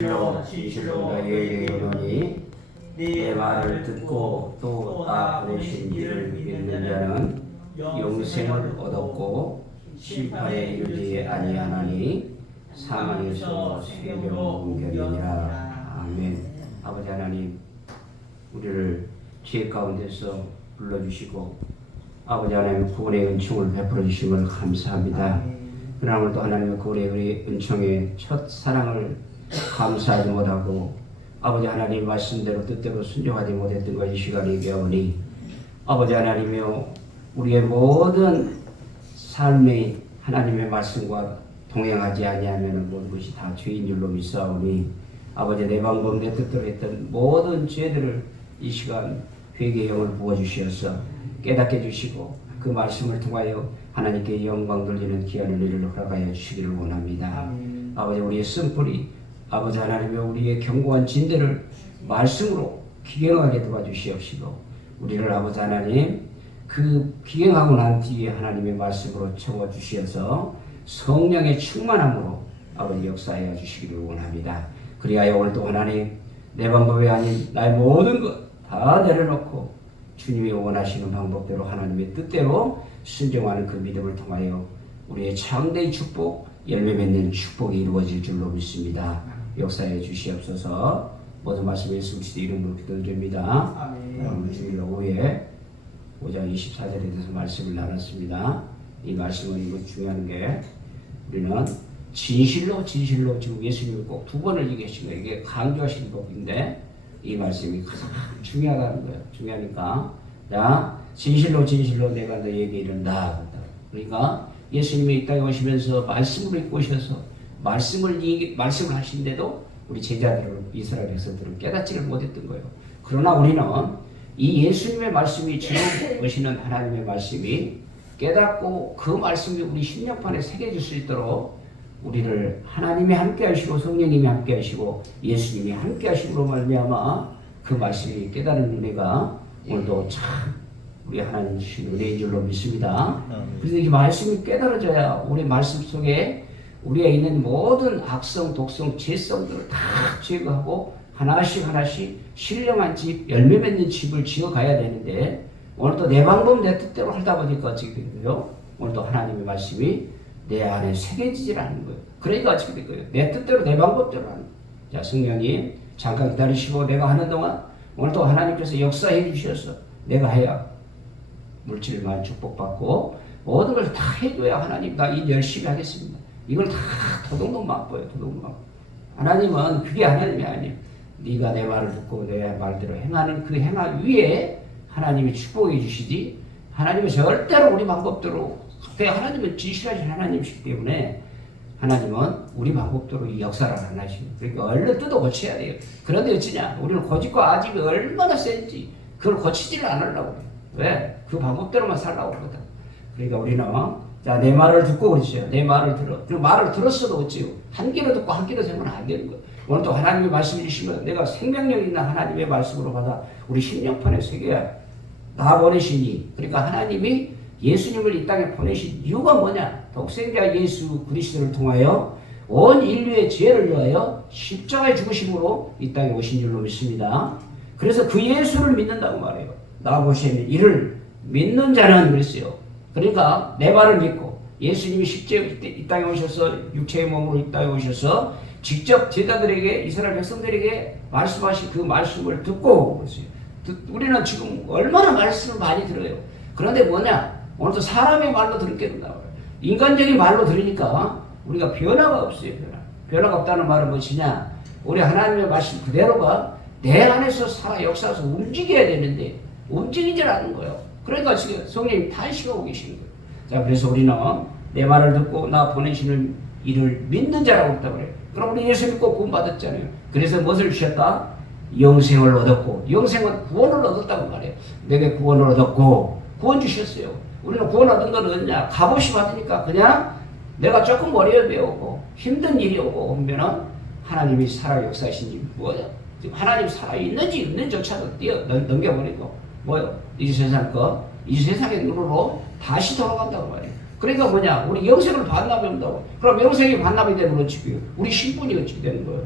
진실로 너희에게 이르노니 내 말을 듣고 또 나 보내신 이를 믿는 자는 영생을 얻었고 심판에 이르지 아니하나니 사망에서 생명을 옮겨니라. 아멘. 아버지 하나님, 우리를 지혜 가운데서 불러주시고 아버지 하나님 구원의 은총을 베풀어 주심을 감사합니다. 그러나 오늘도 하나님의 구원의 은총의 첫 사랑을 감사하지 못하고 아버지 하나님 말씀대로 뜻대로 순종하지 못했던 것이 시간이 되어오니 아버지 하나님이여, 우리의 모든 삶의 하나님의 말씀과 동행하지 아니하면 모든 것이 다 죄인 줄로 믿사오니 아버지, 내 방법 내 뜻대로 했던 모든 죄들을 이 시간 회개의 영을 부어주시어서 깨닫게 해주시고 그 말씀을 통하여 하나님께 영광 돌리는 귀한 은혜를 허락하여 주시기를 원합니다. 아버지, 우리의 쓴뿌리 아버지 하나님의 우리의 견고한 진대를 말씀으로 기경하게 도와주시옵시고 우리를 아버지 하나님 그 기경하고 난 뒤에 하나님의 말씀으로 채워주시어서 성령의 충만함으로 아버지 역사하여 주시기를 원합니다. 그리하여 오늘도 하나님, 내 방법이 아닌 나의 모든 것 다 내려놓고 주님이 원하시는 방법대로 하나님의 뜻대로 순종하는 그 믿음을 통하여 우리의 창대의 축복, 열매 맺는 축복이 이루어질 줄로 믿습니다. 역사해 주시옵소서. 모든 말씀 예수 그리스도 이름으로 기도드립니다. 오늘 주일 오후에 5장 24절에 대해서 말씀을 나눴습니다. 이 말씀은 이거 중요한 게, 우리는 진실로 지금 예수님이 꼭 두 번을 얘기하신 거예요. 이게 강조하신 법인데 이 말씀이 가장 중요하다는 거예요. 중요하니까 자, 진실로 내가 너희에게 이른다. 그러니까 예수님이 이 땅에 오시면서 말씀을 입고 오셔서 말씀을 하신데도 우리 제자들은, 이스라엘 백성들은 깨닫지를 못했던 거예요. 그러나 우리는 이 예수님의 말씀이 지금 오시는 하나님의 말씀이 깨닫고 그 말씀이 우리 심령판에 새겨질 수 있도록 우리를 하나님이 함께 하시고 성령님이 함께 하시고 예수님이 함께 하심으로 말미암아 그 말씀이 깨달은 은혜가 오늘도 참 우리 하나님 주신 은혜인 줄로 믿습니다. 그래서 이 말씀이 깨달아져야 우리 말씀 속에 우리에 있는 모든 악성, 독성, 죄성들을 다 제거하고 하나씩 신령한 집, 열매 맺는 집을 지어가야 되는데 오늘도 내 방법 내 뜻대로 하다 보니까 어떻게 되고요? 오늘도 하나님의 말씀이 내 안에 새겨지질 않는 거예요. 그러니까 어떻게 된 거예요? 내 뜻대로 내 방법대로 하는 거예요. 자, 성령님 잠깐 기다리시고 내가 하는 동안 오늘도 하나님께서 역사해 주셔서 내가 해야 물질만 축복받고 모든 걸 다 해줘야 하나님 나 일 열심히 하겠습니다. 이걸 다 도둑놈 맛보여요. 도둑놈 맛. 하나님은 그게 하나님이 아니에요. 네가 내 말을 듣고 내 말대로 행하는 그 행하 위에 하나님이 축복해 주시지, 하나님은 절대로 우리 방법대로, 하나님은 진실하신 하나님이시기 때문에 하나님은 우리 방법대로 이 역사를 안 하시는. 그러니까 얼른 뜯어 고쳐야 돼요. 그런데 어찌냐, 우리는 고집과 아집이 얼마나 센지 그걸 고치지를 않으려고 해요. 왜? 그 방법대로만 살라고 그러거든. 그러니까 우리는 자, 내 말을 듣고 그러세요. 내 말을 들어. 그 말을 들었어도 어찌요? 한 귀로 듣고 한 귀로 들으면 안 되는 거예요. 오늘 또 하나님의 말씀을 주시면 내가 생명력 있는 하나님의 말씀으로 받아 우리 심령판에 새겨야 나 보내시니. 그러니까 하나님이 예수님을 이 땅에 보내신 이유가 뭐냐? 독생자 예수 그리스도를 통하여 온 인류의 죄를 위하여 십자가에 죽으심으로 이 땅에 오신 줄로 믿습니다. 그래서 그 예수를 믿는다고 말해요. 나 보시면 이를 믿는 자는 그랬어요. 그러니까 내 말을 믿고 예수님이 실제 이 땅에 오셔서 육체의 몸으로 이 땅에 오셔서 직접 제자들에게, 이스라엘 백성들에게 말씀하신 그 말씀을 듣고 그랬어요. 우리는 지금 얼마나 말씀을 많이 들어요. 그런데 뭐냐? 오늘도 사람의 말로 들게 된다고 해요. 인간적인 말로 들으니까 우리가 변화가 없어요. 변화가 없다는 말은 무엇이냐? 우리 하나님의 말씀 그대로가 내 안에서 살아 역사에서 움직여야 되는데 움직이질 않는 거예요. 그러니까 지금 성령님 탄식하고 계시는 거예요. 자, 그래서 우리는 내 말을 듣고 나 보내시는 이를 믿는 자라고 했다고 그래요. 그럼 우리 예수 믿고 구원 받았잖아요. 그래서 무엇을 주셨다? 영생을 얻었고, 영생은 구원을 얻었다고 말해요. 내게 구원을 얻었고 구원 주셨어요. 우리는 구원 얻은 건 어디냐? 값없이 받으니까 그냥 내가 조금 어려워 배우고 힘든 일이 오고 오면은 하나님이 살아 역사하신지 뭐예요? 지금 하나님 살아 있는지 없는지조차도 넘겨버리고 뭐요? 이 세상 이 세상의 눈으로 다시 돌아간다고 말이에요. 그러니까 뭐냐? 우리 영생을 반납한다고. 그럼 영생이 반납이 되면 어찌 돼요? 우리 신분이 어찌 되는 거예요?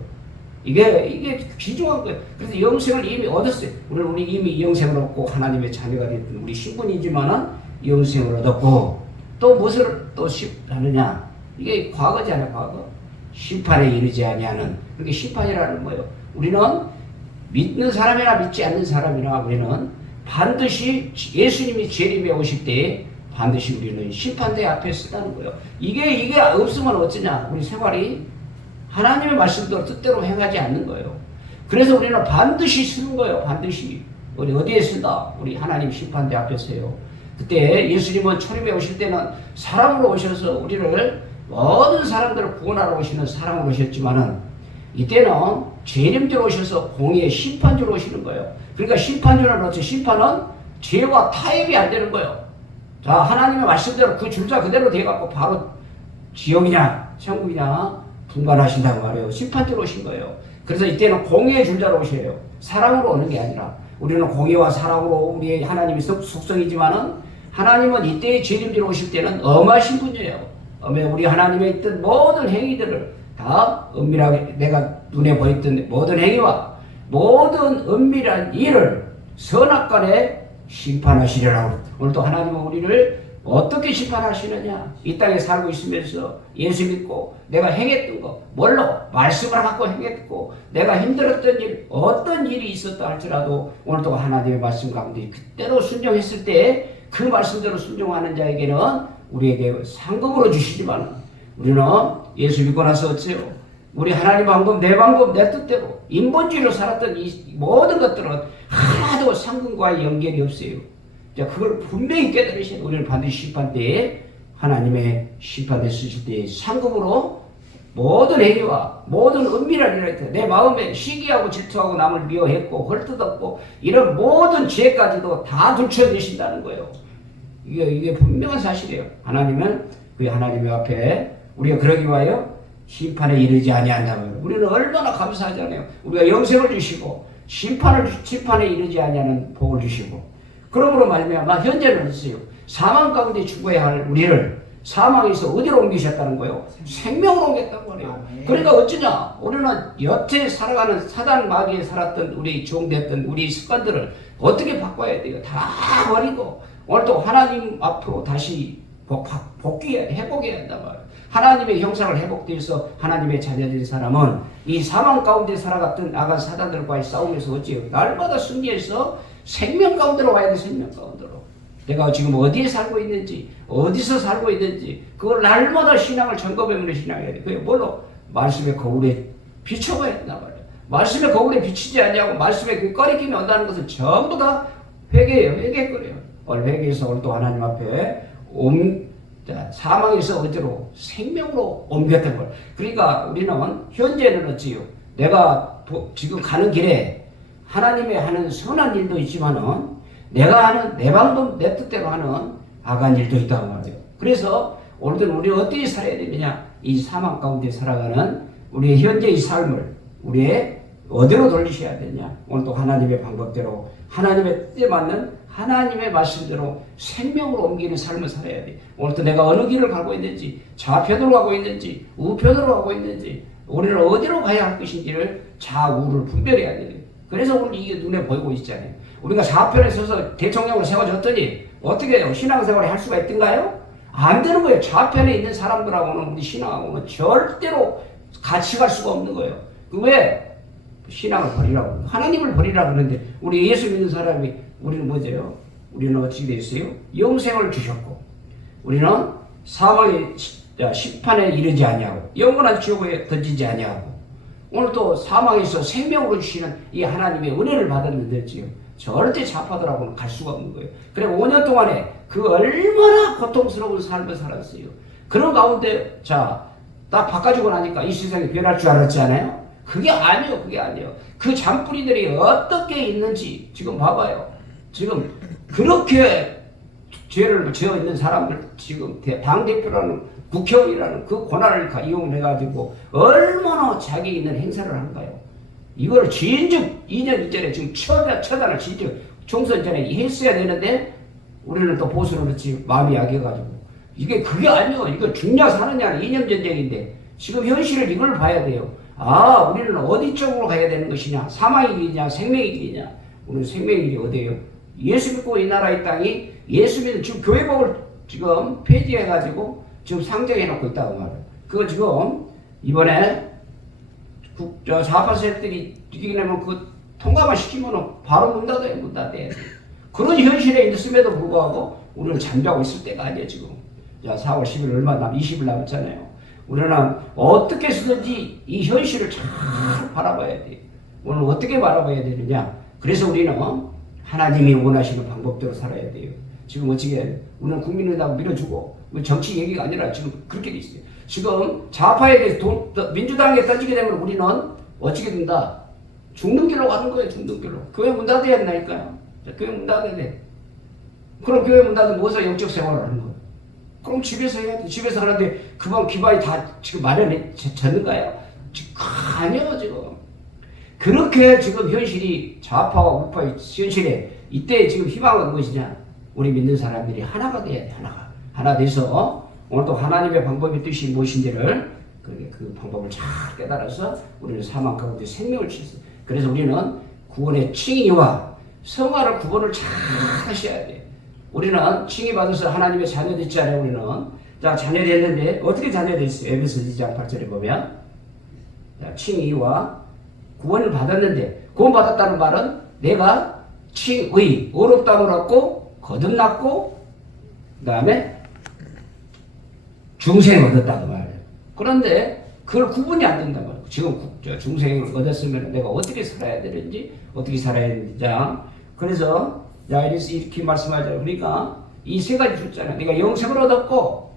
이게 귀중한 거예요. 그래서 영생을 이미 얻었어요. 우리 이미 영생을 얻고 하나님의 자녀가 됐던 우리 신분이지만은 영생을 얻었고 또 무엇을 또 하느냐? 이게 과거잖아요, 과거. 심판에 이르지 아니하는. 그게 심판이라는 거예요. 우리는 믿는 사람이나 믿지 않는 사람이나 우리는 반드시 예수님이 재림에 오실 때 반드시 우리는 심판대 앞에 서다는 거예요. 이게 없으면 어쩌냐? 우리 생활이 하나님의 말씀대로 뜻대로 행하지 않는 거예요. 그래서 우리는 반드시 서는 거예요. 반드시. 우리 어디에 쓴다? 우리 하나님 심판대 앞에 서요. 그때 예수님은 초림에 오실 때는 사랑으로 오셔서 우리를 모든 사람들을 구원하러 오시는 사랑으로 오셨지만은 이때는 재림주로 오셔서 공의의 심판주로 오시는 거예요. 그러니까 심판주는 어째? 심판은 죄와 타협이 안 되는 거예요. 자, 하나님의 말씀대로 그 줄자 그대로 돼갖고 바로 지옥이냐 천국이냐 분간하신다고 말해요. 심판주로 오신 거예요. 그래서 이때는 공의의 줄자로 오셔요. 사랑으로 오는 게 아니라 우리는 공의와 사랑으로 우리의 하나님의 속성이지만은 하나님은 이때의 재림주로 오실 때는 엄하신 분이에요. 우리 하나님의 있던 모든 행위들을 다 은밀하게 내가 눈에 보였던 모든 행위와 모든 은밀한 일을 선악간에 심판하시리라고. 오늘도 하나님은 우리를 어떻게 심판하시느냐? 이 땅에 살고 있으면서 예수 믿고 내가 행했던 거 뭘로? 말씀을 갖고 행했고 내가 힘들었던 일 어떤 일이 있었다 할지라도 오늘도 하나님의 말씀 가운데 그때로 순종했을 때 그 말씀대로 순종하는 자에게는 우리에게 상급으로 주시지만 우리는 예수 믿고 나서 어째요? 우리 하나님 방법, 내 방법, 내 뜻대로 인본주의로 살았던 이 모든 것들은 하나도 상급과의 연결이 없어요. 자, 그걸 분명히 깨달으셔야 돼요. 우리는 반드시 심판 때에 하나님의 심판에 쓰실 때 상급으로 모든 행위와 모든 은밀한 일을 했다. 내 마음에 시기하고 질투하고 남을 미워했고 헐뜯었고 이런 모든 죄까지도 다 들춰내신다는 거예요. 이게 분명한 사실이에요. 하나님은 그 하나님의 앞에 우리가 그러기 위하여 심판에 이르지 아니한다고요. 우리는 얼마나 감사하잖아요. 우리가 영생을 주시고 심판에 이르지 아니하는 복을 주시고 그러므로 말미암아 현재는 있어요. 사망 가운데 죽어야 할 우리를 사망에서 어디로 옮기셨다는 거예요? 생명으로 옮겼다는 거예요. 그러니까 어쩌냐? 우리는 여태 살아가는 사단 마귀에 살았던 우리 종됐던 우리 습관들을 어떻게 바꿔야 돼요? 다 버리고 오늘도 하나님 앞으로 다시 복귀해야 돼. 회복해야 한단 말이에요. 하나님의 형상을 회복돼서 하나님의 자녀된 사람은 이 사망 가운데 살아갔던 악한 사단들과의 싸움에서 어찌해요? 날마다 승리해서 생명 가운데로 와야 돼. 생명 가운데로. 내가 지금 어디에 살고 있는지 어디서 살고 있는지 그걸 날마다 신앙을 점검해보는 신앙이야 돼. 그게 뭘로? 말씀의 거울에 비춰봐야 된단 말이에요. 말씀의 거울에 비치지 않냐고 말씀에 그 꺼리낌이 온다는 것은 전부 다 회개예요. 회개거려요. 오늘 회개해서 오늘 또 하나님 앞에 사망에서 어디로? 생명으로 옮겼던 걸. 그러니까 우리는 현재는 어찌요? 내가 지금 가는 길에 하나님의 하는 선한 일도 있지만은 내가 하는 내 방법 내 뜻대로 하는 악한 일도 있다고 말해요. 그래서 오늘은 우리 어떻게 살아야 되느냐? 이 사망 가운데 살아가는 우리의 현재의 삶을 우리의 어디로 돌리셔야 되냐? 오늘도 하나님의 방법대로 하나님의 뜻에 맞는 하나님의 말씀대로 생명으로 옮기는 삶을 살아야 돼. 오늘도 내가 어느 길을 가고 있는지 좌편으로 가고 있는지 우편으로 가고 있는지 우리는 어디로 가야 할 것인지를 좌우를 분별해야 돼. 그래서 오늘 이게 눈에 보이고 있잖아요. 우리가 좌편에 서서 대통령을 세워줬더니 어떻게 해요? 신앙생활을 할 수가 있던가요? 안 되는 거예요. 좌편에 있는 사람들하고는 우리 신앙하고는 절대로 같이 갈 수가 없는 거예요. 왜? 신앙을 버리라고 하나님을 버리라고 하는데 우리 예수 믿는 사람이 우리는 뭐죠? 우리는 어떻게 되어 있어요? 영생을 주셨고 우리는 사망의 심판에 이르지 아니하고 영원한 지옥에 던지지 아니하고 오늘 또 사망에서 생명으로 주시는 이 하나님의 은혜를 받았는데지요. 절대 좌파들하고는 갈 수가 없는 거예요. 그래 5년 동안에 그 얼마나 고통스러운 삶을 살았어요. 그런 가운데 딱 바꿔주고 나니까 이 세상이 변할 줄 알았지 않아요? 그게 아니에요. 그게 아니에요. 그 잔뿌리들이 어떻게 있는지 지금 봐봐요. 지금 그렇게 죄를 지어 있는 사람들 지금 당대표라는 국회의원이라는 그 권한을 이용해가지고 얼마나 자기 있는 행사를 한가요? 이걸 진즉 2년 전에 지금 처단을 진즉 총선 전에 했어야 되는데 우리는 또 보수는 그렇지 마음이 약해가지고 그게 아니에요. 이거 죽냐 사느냐 2년 전쟁인데 지금 현실을 이걸 봐야 돼요. 우리는 어디 쪽으로 가야 되는 것이냐? 사망의 길이냐? 생명의 길이냐? 우리는 생명의 길이 어디예요? 예수 믿고 이 나라 이 땅이 예수 믿는 지금 교회법을 지금 폐지해가지고 지금 상정해놓고 있다고 말해요. 그거 지금 이번에 좌파 세력들이 이기려면 그 통과만 시키면은 바로 문 닫아요. 문 닫아야 돼. 그런 현실에 있음에도 불구하고 우리는 잠자고 있을 때가 아니에요 지금. 자, 4월 10일 얼마 20일 남았잖아요. 우리는 어떻게 해서든지 이 현실을 잘 바라봐야 돼. 오늘 어떻게 바라봐야 되느냐? 그래서 우리는 하나님이 원하시는 방법대로 살아야 돼요. 지금 어떻게 우리는 국민의당 밀어주고 정치 얘기가 아니라 지금 그렇게 돼 있어요. 지금 좌파에게 민주당에 던지게 되면 우리는 어떻게 된다? 죽는 길로 가는 거예요. 죽는 길로. 교회 문 닫아야 된다니까요. 교회 문 닫아야 돼. 그럼 교회 문 닫으면 어디서 영적 생활을 하는 거예요? 그럼 집에서 해야 돼. 집에서 하는데 그만 기반이 다 지금 마련해졌는가요? 지금 아니요 지금. 그렇게 지금 현실이 좌파와 우파의 현실에 이때 지금 희망은 무엇이냐? 우리 믿는 사람들이 하나가 돼야 돼. 하나 돼서 오늘도 하나님의 방법의 뜻이 무엇인지를 그 방법을 잘 깨달아서 우리는 사망 가운데 생명을 취했어요. 그래서 우리는 구원의 칭의와 성화를 구분을 잘 하셔야 돼. 우리는 칭의 받아서 하나님의 자녀 됐잖아요. 우리는 자 자녀 됐는데 어떻게 자녀 됐어요? 에베소 2장 8절에 보면 자, 칭의와 구원을 받았는데 구원 받았다는 말은 내가 칭의 의롭다함을 얻고 거듭났고 그 다음에 중생을 얻었다고 말해요. 그런데 그걸 구분이 안 된단 말이에요. 지금 중생을 얻었으면 내가 어떻게 살아야 되는지 어떻게 살아야 되는지 자 그래서 이렇게 말씀하죠. 그러니까 이 세 가지 줬잖아요. 내가 영생을 얻었고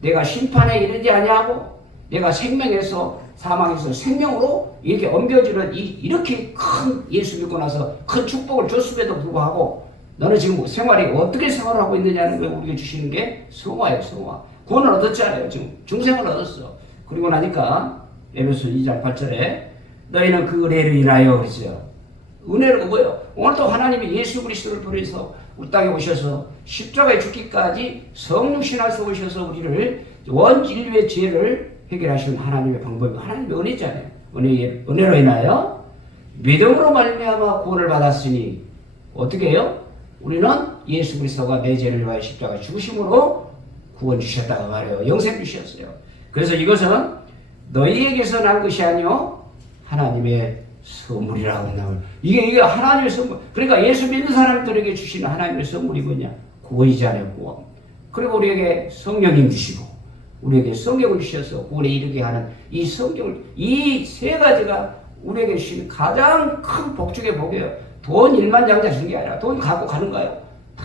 내가 심판에 이르지 아니하고 내가 생명에서 사망에서 생명으로 이렇게 옮겨지는 이렇게 큰 예수 믿고 나서 큰 축복을 줬음에도 불구하고 너는 지금 생활이 어떻게 생활하고 있느냐는 걸 우리에게 주시는 게 성화예요. 성화. 구원을 얻었잖아요. 지금 중생을 얻었어. 그리고 나니까 에베소 2장 8절에 너희는 그 은혜를 인하여 그랬어요. 은혜가 뭐예요? 오늘도 하나님이 예수 그리스도를 보내서 우리 땅에 오셔서 십자가에 죽기까지 성육신하셔서 오셔서 우리를 원 인류의 죄를 해결하시는 하나님의 방법이 하나님의 은혜잖아요. 은혜로 인하여 믿음으로 말미암아 구원을 받았으니 어떻게 해요? 우리는 예수 그리스도가 내 죄를 위하여 십자가에 죽으심으로 구원 주셨다고 말해요. 영생 주셨어요. 그래서 이것은 너희에게서 난 것이 아니요 하나님의 선물이라고 나와요. 이게 하나님의 선물. 그러니까 예수 믿는 사람들에게 주시는 하나님의 선물이 뭐냐? 구원이잖아요. 구원. 그리고 우리에게 성령님 주시고 우리에게 성경을 주셔서 구원에 이르게 하는 이 성경을 이 세 가지가 우리에게 주시는 가장 큰 복중의 복이에요. 돈 일만장자 주는 게 아니라 돈 갖고 가는 거예요. 다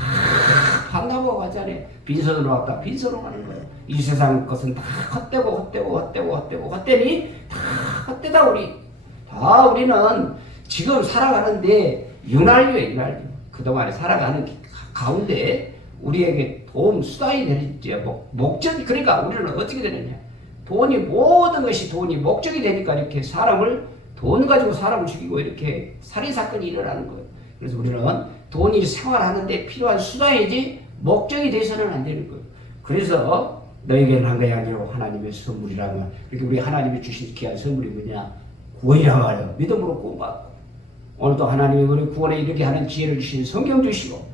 반납하고 가잖아요. 빈손으로 왔다 빈손으로 가는 거예요. 이 세상 것은 다 헛되고 헛되니 다 헛되다 우리는 지금 살아가는데 유난류예요. 유난류. 그동안에 살아가는 가운데 우리에게 도움 수단이 되는지 목적이 그러니까 우리는 어떻게 되느냐? 모든 것이 돈이 목적이 되니까 이렇게 돈 가지고 사람을 죽이고 이렇게 살인 사건이 일어나는 거예요. 그래서 우리는 돈이 생활하는데 필요한 수단이지 목적이 돼서는 안 되는 거예요. 그래서 너에게는 한 것이 아니라 하나님의 선물이라면 이렇게 우리 하나님이 주신 귀한 선물이 뭐냐? 구원이란 말이에요. 믿음으로 구원받고 오늘도 하나님이 우리 구원에 이르게 하는 지혜를 주신 성경 주시고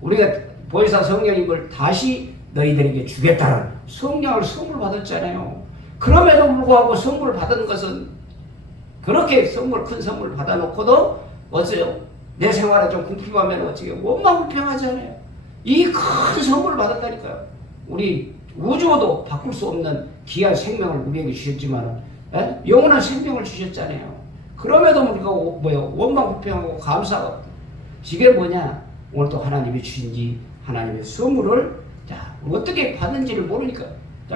우리가 보혜사 성령님을 다시 너희들에게 주겠다는 성령을 선물 받았잖아요. 그럼에도 불구하고 선물을 받은 것은 그렇게 큰 선물을 받아놓고도 어째요? 내 생활에 좀 궁핍하면 어떻게 원망불평하잖아요. 이 큰 선물을 받았다니까요. 우리 우주도 바꿀 수 없는 귀한 생명을 우리에게 주셨지만 영원한 생명을 주셨잖아요. 그럼에도 우리가 원망불평하고 감사가 없다. 이게 뭐냐? 오늘 또 하나님이 주신지 하나님의 선물을 어떻게 받은지를 모르니까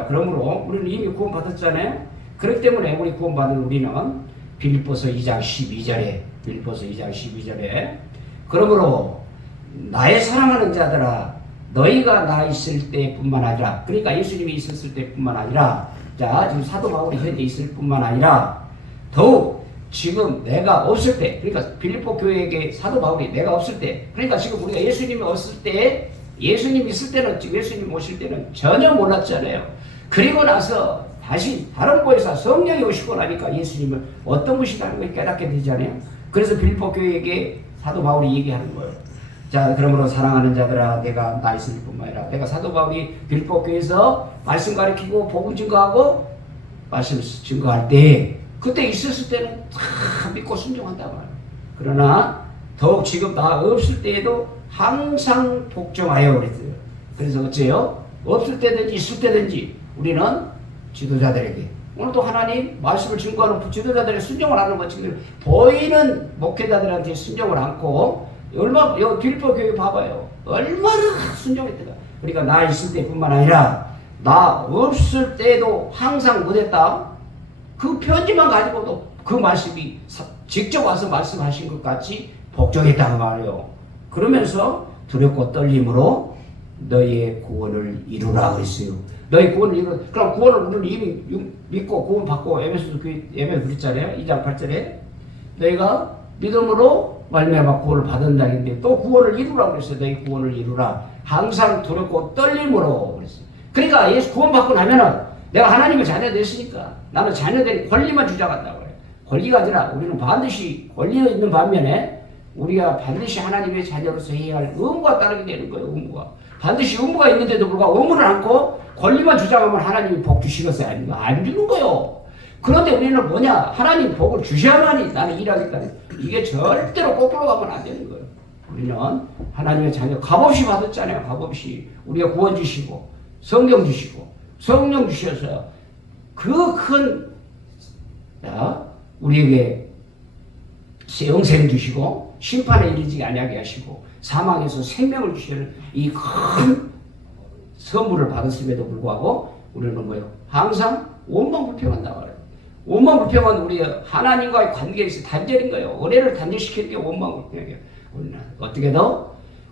그러므로 우리는 이미 구원 받았잖아요. 그렇기 때문에 우리 구원 받은 우리는 빌립보서 2장 12절에 그러므로 나의 사랑하는 자들아 너희가 나 있을 때뿐만 아니라 그러니까 예수님이 있었을 때뿐만 아니라 지금 사도 바울이 현재 있을 뿐만 아니라 더욱 지금 내가 없을 때 그러니까 빌립보 교회에게 사도 바울이 내가 없을 때 그러니까 지금 우리가 예수님이 없을 때 예수님 있을 때는 지금 예수님 오실 때는 전혀 몰랐잖아요. 그리고 나서 다른 곳에서 성령이 오시고 나니까 예수님은 어떤 분이시다는 걸 깨닫게 되잖아요. 그래서 빌립보 교회에게 사도 바울이 얘기하는 거예요. 자, 그러므로 사랑하는 자들아, 내가 나 있을 뿐만 아니라, 내가 사도 바울이 빌립보 교회에서 말씀 가르치고 복음 증거하고 말씀 증거할 때, 그때 있었을 때는 다 믿고 순종한다고 말해요. 그러나 더욱 지금 나 없을 때에도 항상 복종하여 그랬어요. 그래서 어째요? 없을 때든지 있을 때든지 우리는 지도자들에게, 오늘도 하나님 말씀을 증거하는 지도자들의 순종을 하는 것, 지금 보이는 목회자들한테 순종을 않고, 얼마, 여기 빌립보 교회 봐봐요. 얼마나 순종했더라. 그러니까 나 있을 때뿐만 아니라 나 없을 때도 항상 못했다. 그 편지만 가지고도 그 말씀이 직접 와서 말씀하신 것 같이 복종했다고 말이에요. 그러면서 두렵고 떨림으로 너희의 구원을 이루라 그랬어요. 너희 구원을 이루라. 그럼 구원을 우리는 이미 믿고 구원 받고 에베소서 그랬잖아요. 2장 8절에 너희가 믿음으로 말미암아 구원을 받은다 했는데 또 구원을 이루라고 그랬어요. 너희 구원을 이루라. 항상 두렵고 떨림으로 그랬어요. 그러니까 예수 구원 받고 나면은 내가 하나님의 자녀 됐으니까 나는 자녀된 권리만 주장한다고 그래요. 권리가 아니라 우리는 반드시 권리가 있는 반면에 우리가 반드시 하나님의 자녀로서 해야 할 의무가 따르게 되는 거예요. 의무가. 반드시 의무가 있는데도 불구하고 의무를 안고 권리만 주장하면 하나님이 복 주시겠어요? 아닌가? 안 주는 거예요. 그런데 우리는 뭐냐? 하나님 복을 주셔야만이 나는 일하겠다. 이게 절대로 거꾸로 가면 안 되는 거예요. 우리는 하나님의 자녀 값없이 받았잖아요. 값없이. 우리가 구원 주시고 성경 주시고 성령 주셔서 그 큰 우리에게 영생 주시고 심판에 이르지 아니하게 하시고 사망에서 생명을 주시는 이 큰 선물을 받았음에도 불구하고 우리는 뭐예요? 항상 원망불평한다 말이에요. 원망불평은 우리 하나님과의 관계에서 단절인 거예요. 은혜를 단절시키는 게 원망불평이에요. 우리는 어떻게든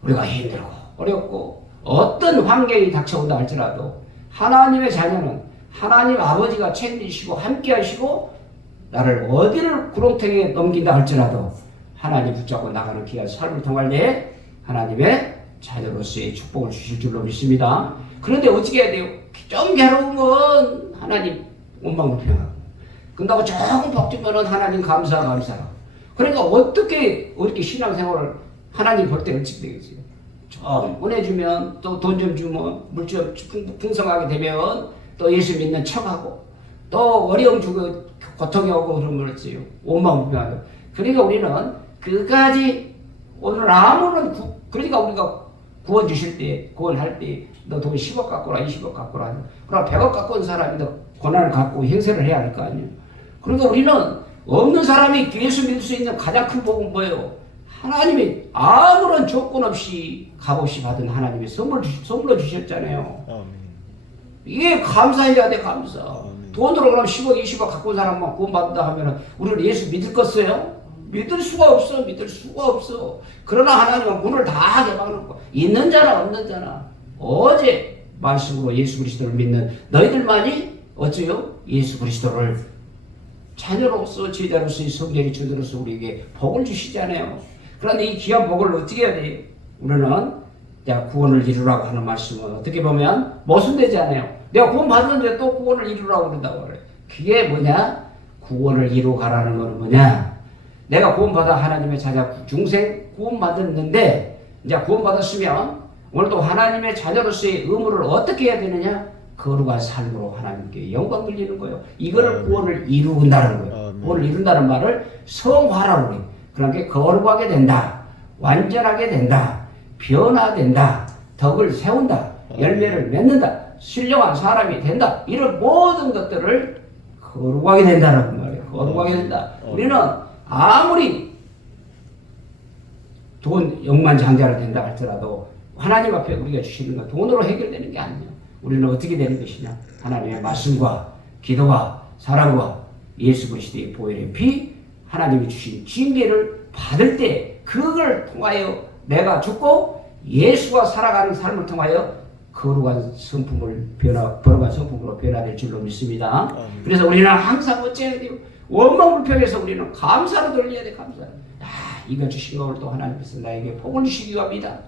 우리가 힘들고 어렵고 어떤 환경이 닥쳐온다 할지라도 하나님의 자녀는 하나님 아버지가 책임지시고 함께 하시고 나를 어디를 구렁텅이에 넘긴다 할지라도 하나님 붙잡고 나가는 귀한 삶을 통할 때 하나님의 자녀로서의 축복을 주실 줄로 믿습니다. 그런데 어떻게 해야 돼요? 좀 괴로우면 하나님 원망불평하고 그런다고 조금 벅주면은 하나님 감사. 그러니까 어떻게 신앙생활을 하나님 볼 때 어찌 되겠어요? 좀 은혜 주면 또 돈 좀 주면 물질 풍성하게 되면 또 예수 믿는 척하고 또 어려움 주고 고통이 오고 그러면 어째요? 원망불평하고. 그러니까 우리는 그까지 오늘 아무런 그러니까 우리가 구원 주실 때 구원할 때 너 돈 10억 갖고라 20억 갖고라 그럼 100억 갖고 온 사람이 너 고난을 갖고 행세를 해야 할 거 아니에요. 그러니까 우리는 없는 사람이 예수 믿을 수 있는 가장 큰 복은 뭐예요? 하나님이 아무런 조건 없이 값없이 받은 하나님의 선물로 주셨잖아요. 아멘. 이게 감사해야 돼. 감사. 아멘. 돈으로 그럼 10억 20억 갖고 온 사람만 구원받는다 하면은 우리는 예수 믿을 것어요? 믿을 수가 없어. 그러나 하나님은 문을 다 개방해놓고 있는 자나 없는 자나 어제 말씀으로 예수 그리스도를 믿는 너희들만이 어째요? 예수 그리스도를 자녀로서 제자로서의 성령의 주도로서 우리에게 복을 주시잖아요. 그런데 이 귀한 복을 어떻게 해야 돼요? 우리는 구원을 이루라고 하는 말씀은 어떻게 보면 모순되지 않아요. 내가 구원 받았는데 또 구원을 이루라고 그런다고 그래. 그게 뭐냐? 구원을 이루어 가라는 것은 뭐냐? 내가 구원받아 하나님의 자녀 중생 구원받았는데 이제 구원받았으면 오늘도 하나님의 자녀로서의 의무를 어떻게 해야 되느냐? 거룩한 삶으로 하나님께 영광 돌리는 거예요. 이거를 구원을 이룬다는 거예요. 구원을 이룬다는 말을 성화라고 해요. 그러니까 거룩하게 된다. 완전하게 된다. 변화된다. 덕을 세운다. 열매를 맺는다. 신령한 사람이 된다. 이런 모든 것들을 거룩하게 된다는 말이에요. 거룩하게 된다. 우리는 아무리 돈 억만장자를 된다 할지라도 하나님 앞에 우리가 주시는 건 돈으로 해결되는 게 아니에요. 우리는 어떻게 되는 것이냐? 하나님의 말씀과 기도와 사랑과 예수 그리스도의 보혈의 피, 하나님이 주신 징계를 받을 때 그걸 통하여 내가 죽고 예수가 살아가는 삶을 통하여 거룩한 성품을 거룩한 성품으로 변화될 줄로 믿습니다. 그래서 우리는 항상 어찌해야 돼요? 원망불평해서 우리는 감사로 돌려야 돼. 감사. 이거 주신 것을 또 하나님께서 나에게 복을 주시기 합니다.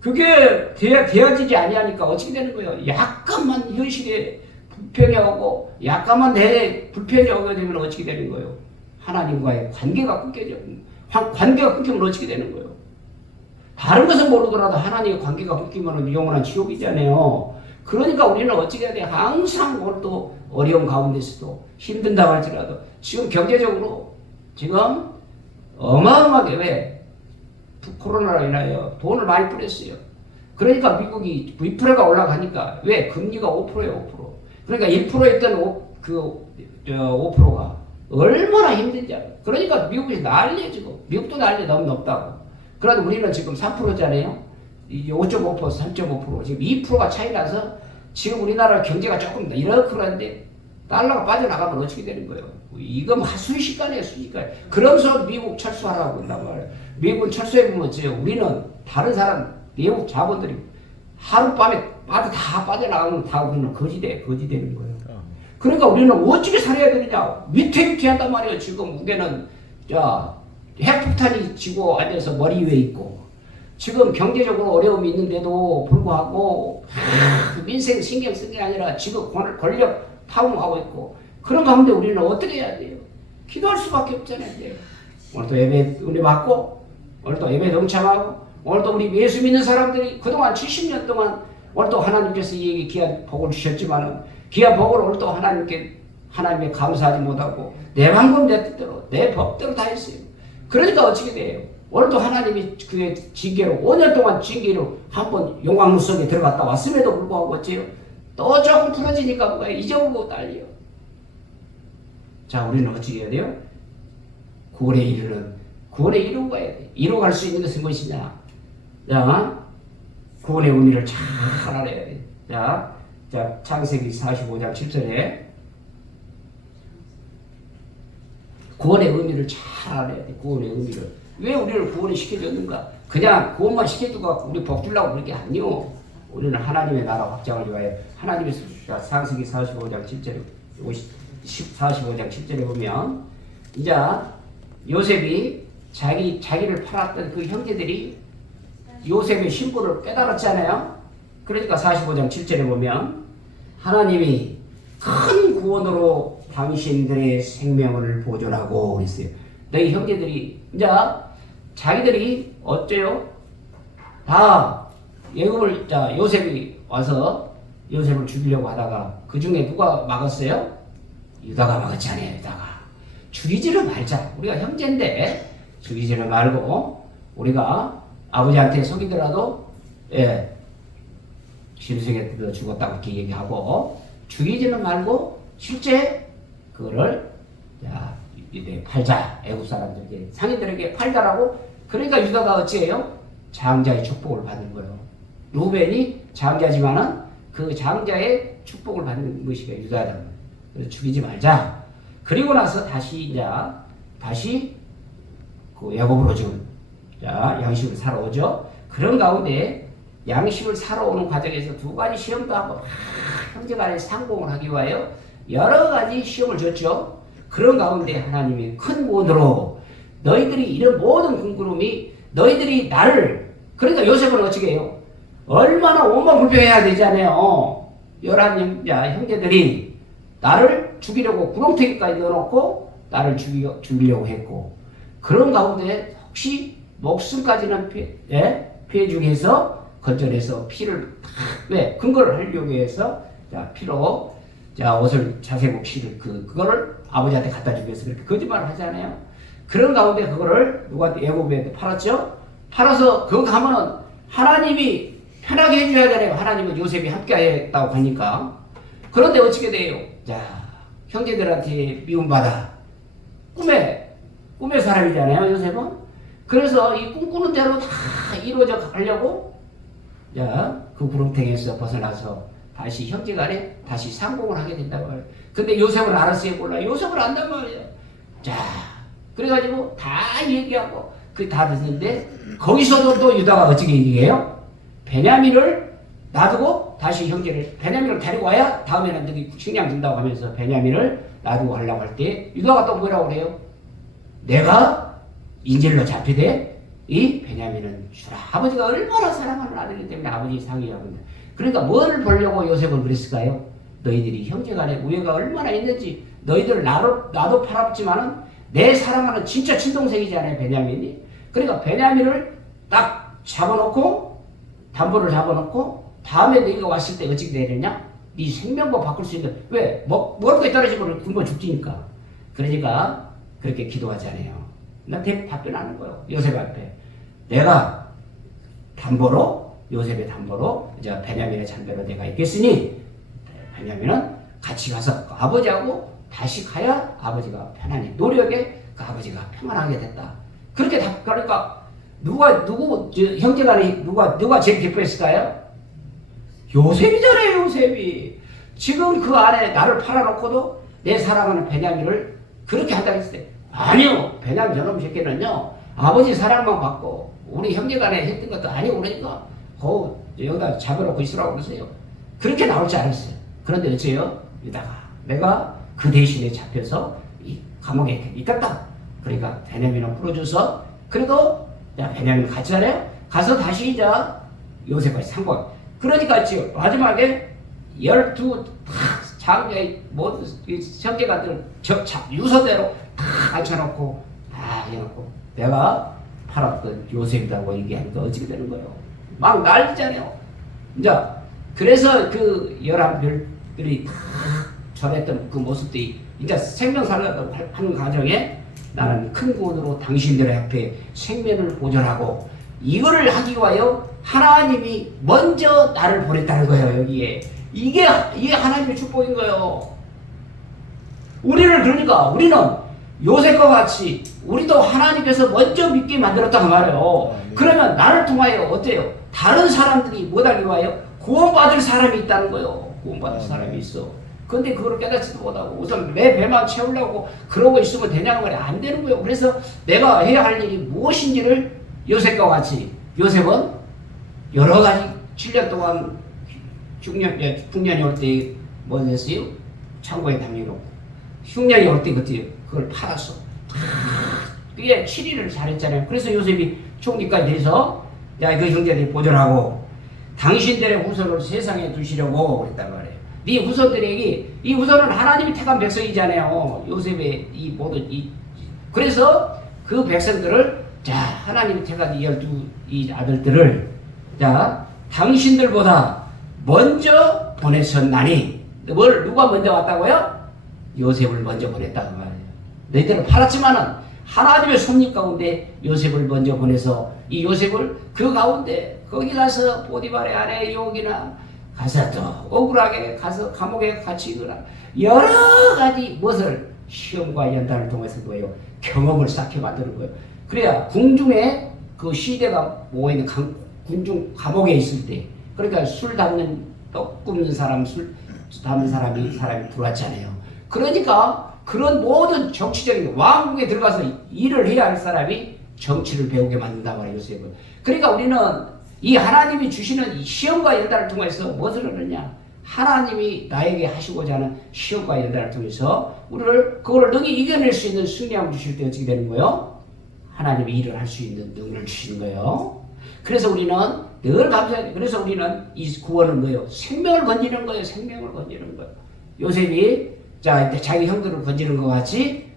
그게 되어지지 아니하니까 어떻게 되는 거예요? 약간만 현실에 불평이 오고 약간만 내내 불평이 오게 되면 어떻게 되는 거예요? 하나님과의 관계가 끊겨져. 관계가 끊기면 어떻게 되는 거예요? 다른 것은 모르더라도 하나님의 관계가 끊기면 영원한 지옥이잖아요. 그러니까 우리는 어떻게 해야 돼? 항상 오늘도 어려운 가운데서도 힘든다고 할지라도 지금 경제적으로 지금 어마어마하게 왜? 코로나로 인하여 돈을 많이 뿌렸어요. 그러니까 미국이 V+가 올라가니까 왜? 금리가 5%예요, 5%. 그러니까 1%였던 5%가 얼마나 힘든지 알아요. 그러니까 미국이 난리예요, 지금. 미국도 난리 너무 높다고. 그래도 우리는 지금 3%잖아요. 5.5%, 3.5%. 지금 2%가 차이 나서 지금 우리나라 경제가 조금 이렇게 그런데 달러가 빠져나가면 어떻게 되는 거예요? 이거 뭐 순식간이에요, 순식간. 그러면서 미국 철수하라고 한단 말이에요. 미국은 철수해보면 어째요? 우리는 다른 사람, 미국 자본들이 하룻밤에 다 빠져나가면 다 우리는 거지 되는 거예요. 그러니까 우리는 어떻게 살아야 되느냐? 위태위태한단 말이에요. 지금 우리는 핵폭탄이 지고 앉아서 머리 위에 있고 지금 경제적으로 어려움이 있는데도 불구하고 민생 신경 쓴 게 아니라 지금 권력 탐험하고 있고 그런 가운데 우리는 어떻게 해야 돼요? 기도할 수밖에 없잖아요. 오늘도 예배 은혜 받고 오늘도 예배 동참하고 오늘도 우리 예수 믿는 사람들이 그동안 70년 동안 오늘도 하나님께서 이에게 귀한 복을 주셨지만은 귀한 복을 오늘도 하나님께 감사하지 못하고 내 방법 내 뜻대로 내 법대로 다 했어요. 그러니까 어떻게 돼요? 오늘도 하나님이 그의 징계로 5년 동안 징계로 한번 용광로 속에 들어갔다 왔음에도 불구하고 어째요? 또 조금 풀어지니까 뭐가 잊어보고 난리요. 자, 우리는 어떻게 해야 돼요? 구원에 이루고 가야 돼. 이루어갈 수 있는 것은 무엇이냐? 자, 구원의 의미를 잘 알아야 돼. 자, 창세기 45장 7절에 구원의 의미를 잘 알아야 돼. 구원의 의미를. 왜 우리를 구원을 시켜줬는가? 그냥 구원만 시켜주고 우리 복 주려고 그런 게 아니요. 우리는 하나님의 나라 확장을 위하여 하나님의 창세기 45장 7절에 45장 7절에 보면 이제 요셉이 자기를 팔았던 그 형제들이 요셉의 신분을 깨달았잖아요. 그러니까 45장 7절에 보면 하나님이 큰 구원으로 당신들의 생명을 보존하고 그랬어요. 너희 형제들이 이제 자기들이 어째요? 다 예굽을 요셉이 와서 요셉을 죽이려고 하다가 그 중에 누가 막았어요? 유다가 막았잖아요. 유다가 죽이지를 말자. 우리가 형제인데 죽이지를 말고 우리가 아버지한테 속이더라도 짐승에 뜯어 죽었다고 이렇게 얘기하고 죽이지는 말고 실제 그거를 팔자. 애굽 사람들에게 상인들에게 팔자라고. 그러니까 유다가 어찌해요? 장자의 축복을 받는 거예요. 루벤이 장자지만은 그 장자의 축복을 받는 것이 유다다. 그래서 죽이지 말자. 그리고 나서 다시 그 야곱으로 지금 양식을 사러 오죠. 그런 가운데 양식을 사러 오는 과정에서 두 가지 시험도 하고 형제간에 상봉을 하기 위하여 여러 가지 시험을 줬죠. 그런 가운데 하나님이 큰 구원으로 너희들이 이런 모든 궁금이 너희들이 나를 그러니까 요셉은 어떻게 해요? 얼마나 원망불평해야 되잖아요. 11 형제들이 나를 죽이려고 구렁텅이까지 넣어놓고 나를 죽이려고 했고 그런 가운데 혹시 목숨까지는 피해 주기 위해서 건져내서 피를 왜 근거를 하려고 해서 피로 옷을 자세복 실을 그거를 아버지한테 갖다 주기 위해서 그렇게 거짓말을 하잖아요. 그런 가운데 그거를 누구한테 애굽에 팔았죠. 팔아서 그거 가면은 하나님이 편하게 해줘야 되네요. 하나님은 요셉이 함께 하겠다고 하니까. 그런데 어떻게 돼요? 형제들한테 미움받아. 꿈의 사람이잖아요, 요셉은. 그래서 이 꿈꾸는 대로 다 이루어져 가려고 그 구렁텅이에서 벗어나서 다시 형제간에 다시 상봉을 하게 된다고 말이에요. 근데 요셉은 알았어요, 몰라? 요셉은 안단 말이에요. 그래가지고 다 얘기하고 다 듣는데 거기서도 또 유다가 어떻게 얘기해요? 베냐민을 놔두고 다시 베냐민을 데리고 와야 다음에는 너희 식량 준다고 하면서 베냐민을 놔두고 하려고 할 때 유다가 또 뭐라고 그래요? 내가 인질로 잡히되 이 베냐민은 주라. 아버지가 얼마나 사랑하는 아들이기 때문에 아버지 상의하고 있는데 그러니까 뭘 보려고 요셉은 그랬을까요? 너희들이 형제간에 우애가 얼마나 있는지 너희들 나도 팔았지만은 내 사랑하는 진짜 친동생이잖아요, 베냐민이. 그러니까 베냐민을 딱 잡아놓고 담보를 잡아놓고 다음에 너희가 왔을 때 어찌 되느냐? 네 생명과 바꿀 수 있는 왜? 먹을 거 떨어지면 굶어 죽지니까. 그러니까 그렇게 기도하잖아요. 나 답변하는 거예요. 요셉 앞에. 내가 담보로 요셉의 담보로 이제 베냐민의 잔배로 내가 있겠으니 베냐민은 같이 가서 아버지하고 다시 가야 아버지가 편안히 노력에 그 아버지가 평안하게 됐다. 그렇게 그러니까 누구 형제간에 누가 제일 기뻐했을까요? 요셉이잖아요, 요셉이. 지금 그 안에 나를 팔아놓고도 내 사랑하는 베냐민을 그렇게 한다고 했을 때 아니요, 베냐민 저놈 새끼는요 아버지 사랑만 받고 우리 형제간에 했던 것도 아니고 그러니까 여기다 잡아놓고 있으라고 그러세요. 그렇게 나올 줄 알았어요. 그런데 어째요? 이따가 내가 그 대신에 잡혀서 이 감옥에 있겠다. 그러니까 베냐민을 풀어줘서 그래도 야 베냐민 갔잖아요. 가서 다시 이제 요셉과 상관. 그러니까 지금 마지막에 12 장녀의 모든 형제가들 유서대로 다 앉혀놓고 다 해놓고 내가 팔았던 요셉이라고 얘기하니까 어찌게 되는 거예요? 막 난리잖아요. 이제 그래서 그 11별들이 다 전했던 그 모습들이 이제 생명 살려고 하는 과정에 나는 큰 구원으로 당신들의 앞에 생명을 보존하고 이거를 하기 위하여 하나님이 먼저 나를 보냈다는 거예요. 여기에 이게 하나님의 축복인 거예요. 우리는 요셉과 같이 우리도 하나님께서 먼저 믿게 만들었다고 말해요. 그러면 나를 통하여 어때요? 다른 사람들이 뭐하기 위하여 구원받을 사람이 있다는 거예요. 구원받을 사람이 있어. 근데 그걸 깨닫지도 못하고 우선 내 배만 채우려고 그러고 있으면 되냐는 말이 안 되는 거예요. 그래서 내가 해야 할 일이 무엇인지를 요셉과 같이 요셉은 여러 가지 7년 동안 흉년이 올 때 뭐 했어요? 창고에 담겨놓고 흉년이 올 때 그걸 팔았어. 그게 7일을 잘했잖아요. 그래서 요셉이 총리까지 돼서 야, 그 형제들이 보존하고 당신들의 후손을 세상에 두시려고 그랬단 말이에요. 네 후손들에게 이 후손은 하나님이 택한 백성이잖아요. 요셉의 이 모든 그래서 그 백성들을 자 하나님이 택한 이 12 아들들을 자 당신들보다 먼저 보내셨나니 누가 먼저 왔다고요? 요셉을 먼저 보냈다고 말이에요. 너희들은 팔았지만은 하나님의 섭리 가운데 요셉을 먼저 보내서 이 요셉을 그 가운데 거기 가서 보디발의 아내 여기나 가서 또 억울하게 가서 감옥에 갇히거나 여러 가지 무엇을 시험과 연단을 통해서 뭐예요? 경험을 쌓게 만드는 거예요. 그래야 궁중에 그 시대가 모여있는 군중 감옥에 있을 때 그러니까 술 담는 떡 굽는 사람 술 담는 사람이 들어왔잖아요. 그러니까 그런 모든 정치적인 왕국에 들어가서 일을 해야 할 사람이 정치를 배우게 만든다고 말이에요. 요셉은. 그러니까 우리는 이 하나님이 주시는 이 시험과 연단을 통해서 무엇을 얻느냐? 하나님이 나에게 하시고자 하는 시험과 연단을 통해서 그걸 능히 이겨낼 수 있는 승리함을 주실 때 어떻게 되는 거예요? 하나님이 일을 할 수 있는 능력을 주시는 거예요. 그래서 우리는 늘 감사해요. 그래서 우리는 이 구원은 뭐예요? 생명을 건지는 거예요. 생명을 건지는 거예요. 요셉이 자기 형들을 건지는 것 같이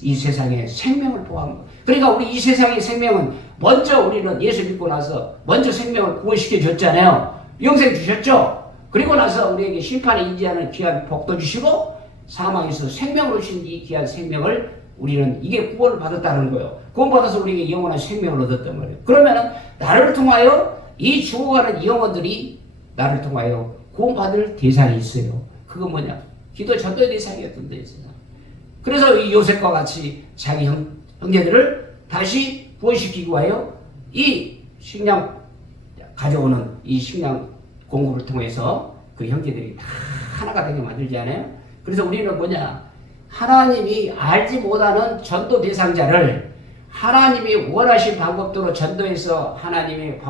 이 세상에 생명을 보호하는 거. 그러니까 우리 이 세상의 생명은 먼저 우리는 예수 믿고 나서 먼저 생명을 구원시켜 줬잖아요. 영생 주셨죠. 그리고 나서 우리에게 심판에 인지하는 귀한 복도 주시고 사망에서 생명으로 주신 이 귀한 생명을 우리는 이게 구원을 받았다는 거예요. 구원받아서 우리에게 영원한 생명을 얻었단 말이에요. 그러면은 나를 통하여 이 죽어가는 영혼들이 나를 통하여 구원받을 대상이 있어요. 그건 뭐냐? 기도 전도의 대상이었던 데있어요. 그래서 이 요셉과 같이 자기 형제들을 다시 구원시키기 위하여 이 식량 가져오는 이 식량 공급을 통해서 그 형제들이 다 하나가 되게 만들지 않아요? 그래서 우리는 뭐냐? 하나님이 알지 못하는 전도 대상자를 하나님이 원하신 방법대로 전도해서 하나님의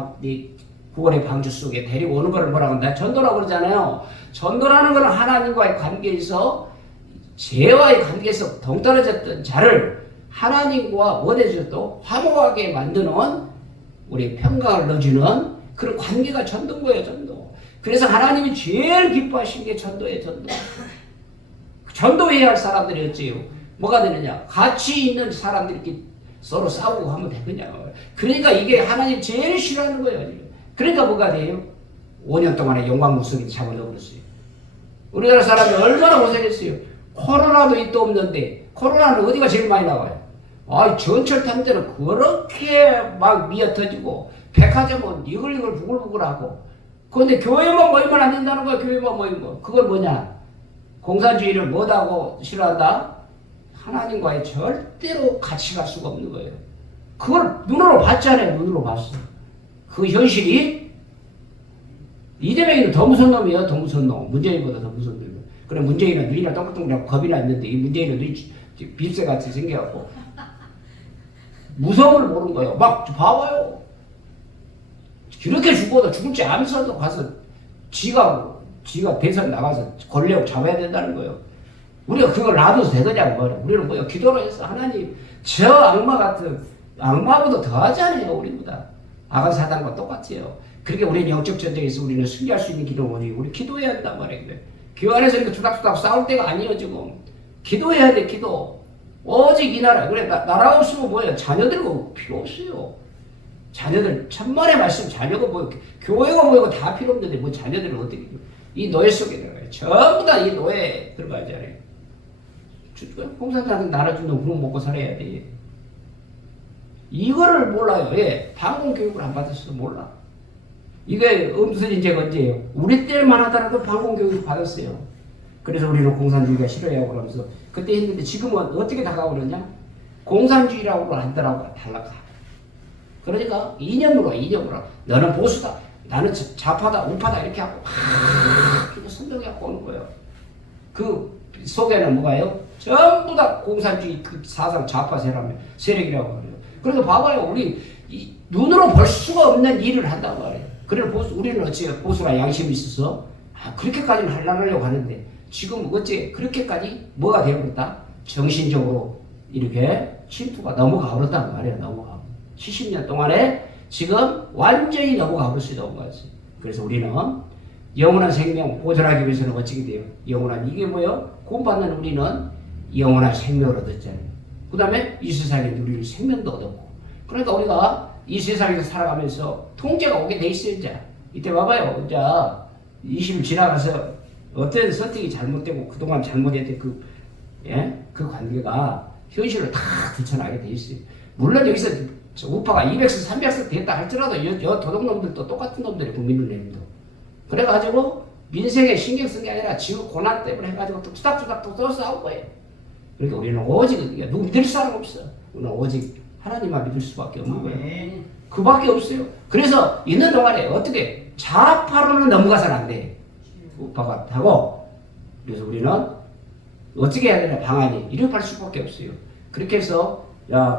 구원의 방주 속에 데리고 오는 걸 뭐라고 한다? 전도라고 그러잖아요. 전도라는 것은 하나님과의 관계에서 죄와의 관계에서 동떨어졌던 자를 하나님과 원해서도 화목하게 만드는 우리 평강을 넣어주는 그런 관계가 전도인 거예요. 전도. 그래서 하나님이 제일 기뻐하신 게 전도예요. 전도해야 할 사람들이 어째요? 뭐가 되느냐? 가치 있는 사람들끼리 서로 싸우고 하면 되느냐? 그러니까 이게 하나님 제일 싫어하는 거예요. 그러니까 뭐가 돼요? 5년 동안에 영광무성이 잡아넣어버렸어요. 우리나라 사람이 얼마나 고생했어요. 코로나도 있도 없는데 코로나는 어디가 제일 많이 나와요? 전철 탄 데는 그렇게 막 미어터지고 백화점은 이글이글 부글부글하고 그런데 교회만 모이면 안 된다는 거야. 교회만 모이면. 그건 뭐냐? 공산주의를 못하고 싫어한다? 하나님과의 절대로 같이 갈 수가 없는 거예요. 그걸 눈으로 봤잖아요. 눈으로 봤어. 그 현실이 이재명이는 더 무서운 놈이에요. 더 무서운 놈. 문재인보다 더 무서운 놈이에요. 그래 문재인은 눈이랑 똥똥똥 겁이 났는데 이 문재인은 눈이 빌새같이 생겨갖고 무서움을 모르는 거예요. 막 봐봐요. 이렇게 죽어도 죽을지 않면서도 가서 지가 대선 나가서 권력 잡아야 된다는 거예요. 우리가 그걸 놔둬도 되느냐고 말이에요. 우리는 뭐야? 기도를 해서 하나님 저 악마 같은 악마보다 더하잖아요. 우리보다. 악한 사단과 똑같아요. 그렇게 우리는 영적 전쟁에서 우리는 승리할 수 있는 기도원이 우리 기도해야 한단 말이에요. 교회 안에서 이렇게 투닥투닥 싸울 때가 아니에요. 지금 기도해야 돼. 기도. 오직 이 나라. 그래 나라 없으면 뭐예요? 자녀들 필요 없어요. 자녀들 천만의 말씀 자녀가 뭐 교회가 뭐고 다 필요 없는데 뭐 자녀들을 어떻게 이 노예 속에 들어가요. 전부 다 이 노예에 들어가잖아요. 공산당은 나라 준 놈 그런 먹고 살아야 돼. 이거를 몰라요. 왜? 방공교육을 안 받았어도 몰라. 이게 무슨 인재가 언제예요? 우리 때만 하더라도 방공교육을 받았어요. 그래서 우리는 공산주의가 싫어요 그러면서 그때 했는데 지금은 어떻게 다가오느냐? 공산주의라고 하더라고 달라가. 그러니까 이념으로 너는 보수다. 나는 좌파다 우파다 이렇게 하고 그거 선동해갖고 오는 거예요. 그 속에는 뭐가요? 전부 다 공산주의 그 사상 좌파 세력이라고 말해요. 그러니까 봐봐요. 우리 눈으로 볼 수가 없는 일을 한단 말이에요. 그래서 우리는 어찌 보수나 양심이 있어서 그렇게까지는 하려고 하는데 지금 어째 그렇게까지 뭐가 되어버렸다? 정신적으로 이렇게 침투가 넘어가 버렸단 말이에요. 넘어가. 70년 동안에 지금 완전히 넘어가 버렸어요. 그래서 우리는 영원한 생명 보존하기 위해서는 어떻게 돼요? 영원한 이게 뭐예요? 구원받는 우리는 영원한 생명을 얻었잖아요. 그 다음에 이 세상에 누릴 생명도 얻었고. 그러니까 우리가 이 세상에서 살아가면서 통제가 오게 돼 있어요. 이때 봐봐요. 이제 20일 지나가서 어떤 선택이 잘못되고 그동안 잘못했던 그 관계가 현실을 다 드러나게 돼 있어요. 물론 여기서 우파가 200석, 300석 됐다 할지라도 여 도둑놈들도 똑같은 놈들이 국민의힘도. 그래가지고 민생에 신경 쓴 게 아니라 지구 고난 때문에 해가지고 또 투닥투닥 또 싸울 거예요. 그러니까 우리는 오직 누구 믿을 사람 없어. 우리는 오직 하나님만 믿을 수밖에 없는 거예요. 그밖에 없어요. 그래서 있는 동안에 어떻게 좌파로는 넘어가서는 안 돼. 우파가 하고 그래서 우리는 어떻게 해야 되나 방안이 이렇게 할 수밖에 없어요. 그렇게 해서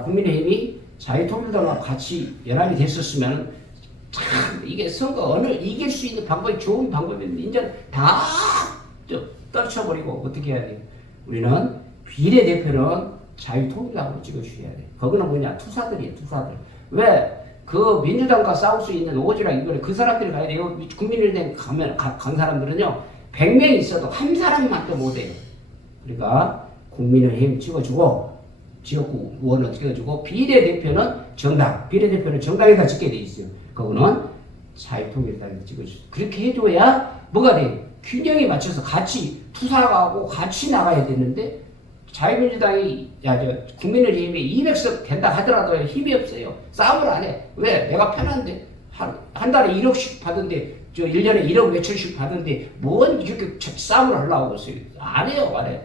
국민의힘이 자유통일당과 같이 연합이 됐었으면 참 이게 선거 어느 이길 수 있는 방법이 좋은 방법인데 이제 다 떨쳐버리고 어떻게 해야 돼요? 우리는 비례대표는 자유통일당으로 찍어주셔야 돼요. 거기는 뭐냐? 투사들이에요. 투사들. 왜? 그 민주당과 싸울 수 있는 오지랑 이거를 그 사람들이 가야 돼요. 국민의당 간 사람들은요 100명이 있어도 한 사람만도 못해요. 그러니까 국민의힘 찍어주고 지역구 의원을 찍어주고 비례대표는 정당에다 찍게 돼 있어요. 그거는 자유통일당에다 찍어주세요. 그렇게 해줘야 뭐가 돼? 균형에 맞춰서 같이 투사하고 같이 나가야 되는데 자유민주당이 국민의힘이 200석 된다 하더라도 힘이 없어요. 싸움을 안 해. 왜? 내가 편한데 한 달에 1억씩 받은데 1년에 1억 몇천씩 받은데 뭔 이렇게 싸움을 하려고 했어요. 안 해요. 안 해.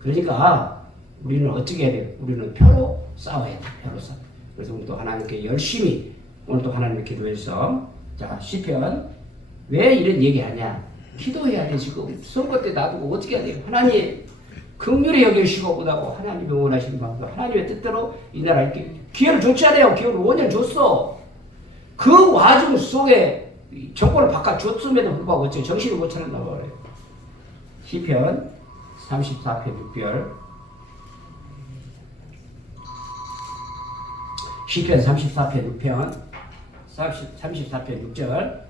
그러니까 우리는 어떻게 해야 돼요? 우리는 표로 싸워야 돼. 표로 싸워. 그래서 오늘 또 하나님께 열심히 오늘 또 하나님께 기도해서 시편 왜 이런 얘기하냐? 기도해야 돼. 지금 선거 때 놔두고 어떻게 해야 돼요? 하나님 긍휼히 여기시고 보다고 하나님이 원하시는 방법 하나님의 뜻대로 이 나라 이렇게 기회를 줬잖아요. 기회를 5년 줬어. 그 와중 속에 정권을 바꿔줬음에도 불구하고 어째 정신을 못 차렸나 봐요. 시편 34편 6절 시편 34편 6편 34편 6절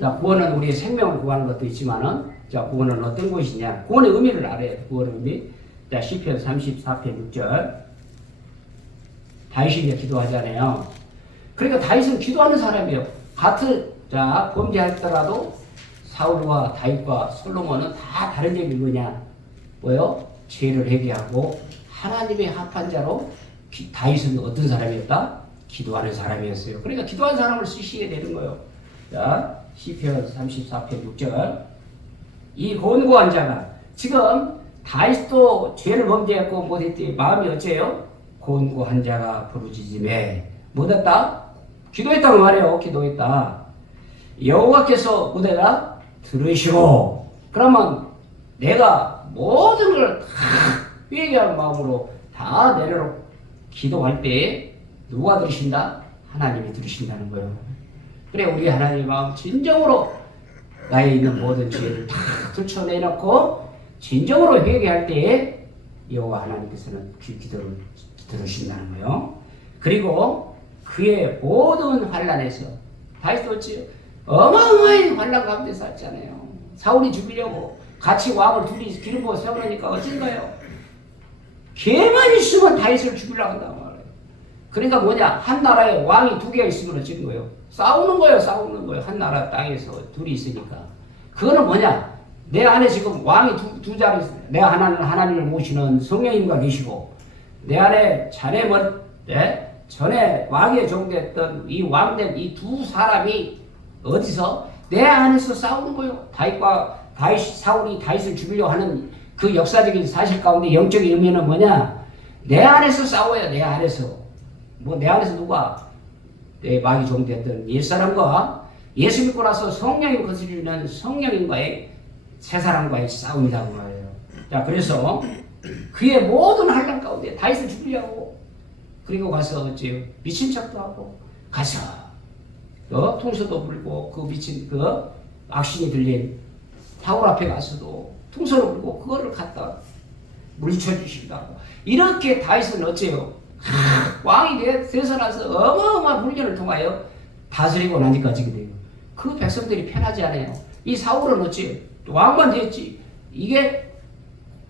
자, 구원은 우리의 생명을 구하는 것도 있지만은, 자, 구원은 어떤 것이냐? 구원의 의미를 알아야 돼. 구원의 의미. 자, 시편 34편 6절. 다윗이 이제 기도하잖아요. 그러니까 다윗은 기도하는 사람이에요. 같은, 자, 범죄했더라도 사울과 다윗과 솔로몬은 다 다른 점이 뭐냐? 뭐요? 죄를 회개하고 하나님의 합한 자로 다윗은 어떤 사람이었다? 기도하는 사람이었어요. 그러니까 기도하는 사람을 쓰시게 되는 거예요. 자, 시편 34편 6절. 이 곤고한 자가 지금 다윗도 죄를 범죄했고 못했더니 마음이 어째요? 곤고한 자가 부르짖음에 못했다? 기도했다고 말해요. 기도했다. 여호와께서 못했다? 들으시고 그러면 내가 모든 걸 다 회개하는 마음으로 다 내려놓고 기도할 때 누가 들으신다? 하나님이 들으신다는 거예요. 그래 우리 하나님의 마음 진정으로 나에 있는 모든 죄를 다 들춰내놓고 진정으로 회개할 때에 여호와 하나님께서는 기도를 들으신다는 거예요. 그리고 그의 모든 환난에서 다윗도 어찌요? 어마어마한 환난 가운데 살잖아요. 사울이 죽이려고 같이 왕을 둘이 기름 부어 세우니까 어쩐가요? 걔만 있으면 다윗을 죽이려고 한단 말이에요. 그러니까 뭐냐? 한 나라에 왕이 두 개가 있으면 어찌는 거예요? 싸우는 거예요. 한 나라 땅에서 둘이 있으니까. 그거는 뭐냐? 내 안에 지금 왕이 두 자리 있어요. 내 하나는 하나님을 모시는 성령님과 계시고 내 안에 전에 왕에 종됐던 이 왕된 이 두 사람이 어디서? 내 안에서 싸우는 거예요. 사울이 다윗을 죽이려고 하는 그 역사적인 사실 가운데 영적인 의미는 뭐냐? 내 안에서 싸워요. 내 안에서. 내 안에서 누가? 내 왕이 종됐던 옛사람과 예수 믿고 나서 성령이 거스르는 성령님과의 새 사람과의 싸움이라고 말해요. 자, 그래서 그의 모든 환난 가운데 다윗을 죽이려고 그리고 가서 어째요? 미친 척도 하고 가서 통소도 불고 그 미친 악신이 들린 사울 앞에 가서도 통소를 불고 그거를 갖다 물리쳐 주신다고. 이렇게 다윗은 어째요? 왕이 되서 나서 어마어마한 훈련을 통하여 다스리고 나니까 지게 돼요. 그 백성들이 편하지 않아요. 이 사울은 어찌 왕만 됐지. 이게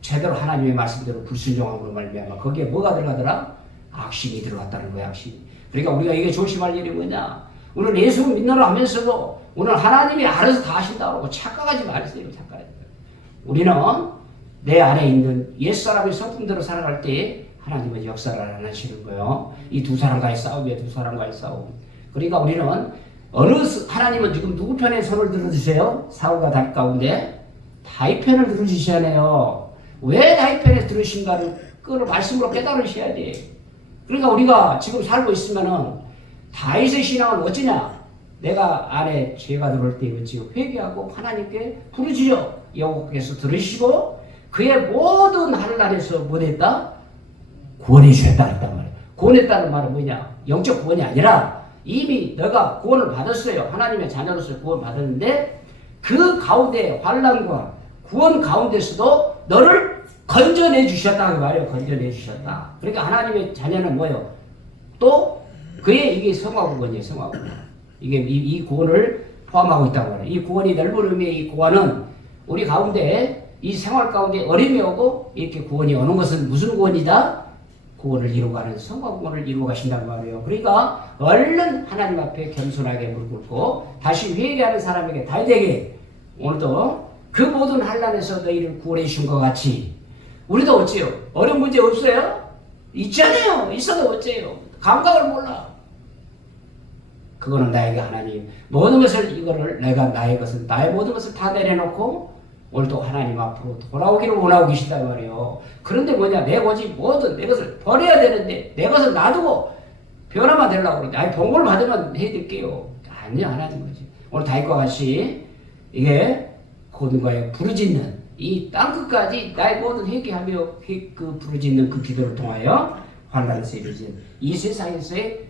제대로 하나님의 말씀대로 불순종함으로 말미암아 거기에 뭐가 들어가더라? 악신이 들어갔다는 거야. 악신이. 그러니까 우리가 이게 조심할 일이 뭐냐? 오늘 예수 믿노라 하면서도 오늘 하나님이 알아서 다 하신다고 착각하지 마세요. 착각하지. 우리는 내 안에 있는 옛사람의 성품대로 살아갈 때 하나님은 역사를 안 하시는 거예요. 이 두 사람과의 싸움이에요. 두 사람과의 싸움. 그러니까 우리는 하나님은 지금 누구 편에 손을 들어주세요? 사울과 다윗 가운데 다윗 편을 들어주셔야 해요. 왜 다윗 편에 들으신가를 그걸 말씀으로 깨달으셔야 돼. 그러니까 우리가 지금 살고 있으면은 다윗의 신앙은 어찌냐? 내가 안에 죄가 들어올 때 어찌요? 회개하고 하나님께 부르짖어 여호와께서 들으시고 그의 모든 환난에서 뭐했다? 구원해 주셨다 했단 말이에요. 구원했다는 말은 뭐냐? 영적 구원이 아니라 이미 너가 구원을 받았어요. 하나님의 자녀로서 구원 받았는데 그 가운데 환난과 구원 가운데서도 너를 건져내 주셨다 그 말이에요. 건져내 주셨다. 그러니까 하나님의 자녀는 뭐예요? 또 그의 이게 성화구원이에요. 성화구원. 이게 이 구원을 포함하고 있다고 말해요. 이 구원이 넓은 의미의 이 구원은 우리 가운데 이 생활 가운데 어림이 오고 이렇게 구원이 오는 것은 무슨 구원이다? 구원을 이루어가는 성화구원을 이루어 가신다는 말이에요. 그러니까 얼른 하나님 앞에 겸손하게 무릎 꿇고 다시 회개하는 사람에게 다윗에게 오늘도 그 모든 환난에서 너희를 구원해 주신 것 같이 우리도 어째요? 어려운 문제 없어요? 있잖아요. 있어도 어째요? 감각을 몰라. 그거는 나에게 하나님 모든 것을 이거를 내가 나의 모든 것을 다 내려놓고 오늘도 하나님 앞으로 돌아오기를 원하고 계시단 말이에요. 그런데 뭐냐? 내 고집 뭐든 내 것을 버려야 되는데 내 것을 놔두고 변화만 되려고 그러는데 아니 봉고를 받으면 해드릴게요. 아니요. 하나님 거지. 오늘 다윗과 같이 이게 고든과의 부르짖는 이 땅끝까지 나의 모든 회개하며 그 부르짖는 그 기도를 통하여 환난에서 이루어진 이 세상에서의